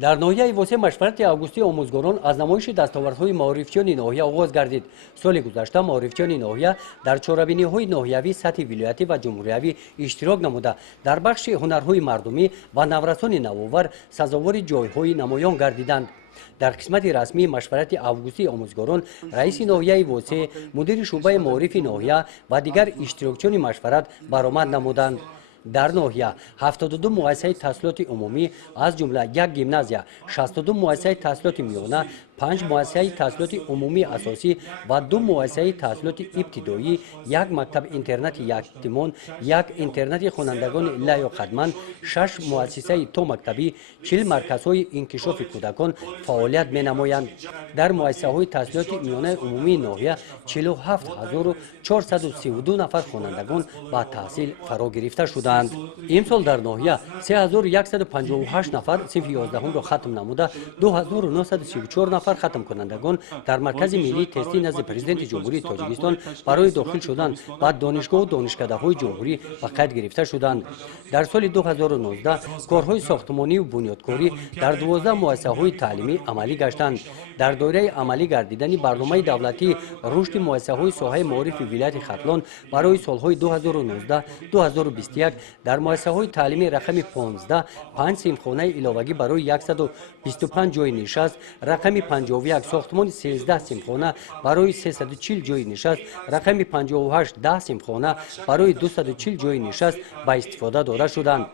در ناحیه واسه مشورتی августии омузгорон از نمایش دستاوردهای معرفیان ناحیه آغاز گردید. سال گذشته معرفیان ناحیه در چهاربینی‌های ناحیوی سطح ولایتی و جمهوریوی اشتراک نموده در بخش هنرهای مردمی و نورسان نوآور سزاوار جایهای نمایان گردیدند. در قسمت رسمی مشورت августии омузгорон رئیس ناحیه واسه، مدیر شعبه معرف ناحیه و دیگر اشتراکچیان مشورت برآمد نمودند. در ناحیه 72 مؤسسه تحصیلات عمومی از جمله یک گیمنازیا، 62 مؤسسه تحصیلات میانه، 5 مؤسسه تحصیلات عمومی اساسی و 2 مؤسسه تحصیلات ابتدایی، یک مکتب اینترنت یکتیمان، یک اینترنت خوانندگان لاقدمند، 6 مؤسسه تو مکتبی، 40 مرکزهای انکشاف کودکان فعالیت می‌نمایند. در مؤسسه‌های تحصیلات میانه عمومی ناحیه 47432 نفر خوانندگان با تحصیل فرا گرفته شدند. امسال در ناحیه 3158 نفر صنف 11 را ختم نموده، 2934 نفر ختم کنندگان در مرکز ملی تستی نزد پرزیدنت جمهوری تاجیکستان برای داخل شدن و دانشگاه و دانشکده‌های جمهوری به قید گرفته شدند. در سال 2019 کارهای سохтмони و بنیادکاری در 12 مؤسسه‌های تعلیمی عملی گشتند. در دایره عملی گردیدن برنامه دولتی رشد مؤسسه‌های ساحه معارف ولایت ختلان برای سالهای 2019-2021 در مؤسسه‌های تعلیمی رقم 15 5 سینفخانه ایلоваги برای 125 جای نشست، رقم 51 سохтмони 13 سینفخانه برای 340 جای نشست، رقم 58 10 سینفخانه برای 240 جای نشست به استفاده داده شدند.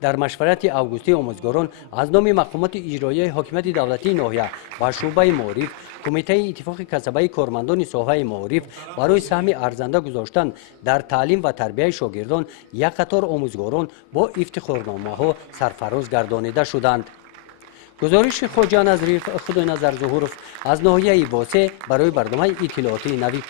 در مشورت августии омузгорон از نام مقامات اجرایی حاکمیت دولتی ناحیه و شعبه معارف کمیته اتفاق کسبه کارمندان ساحه معارف برای سهم ارزنده گذاشتن در تعلیم و تربیت شاگردان یک قطار آموزگاران با افتخارنامه ها سرفراز گردانیده شدند. گزارش خواجه نظریف خدای نظر ظهورف از ناحیه واسه برای برنامه اطلاعاتی نوی.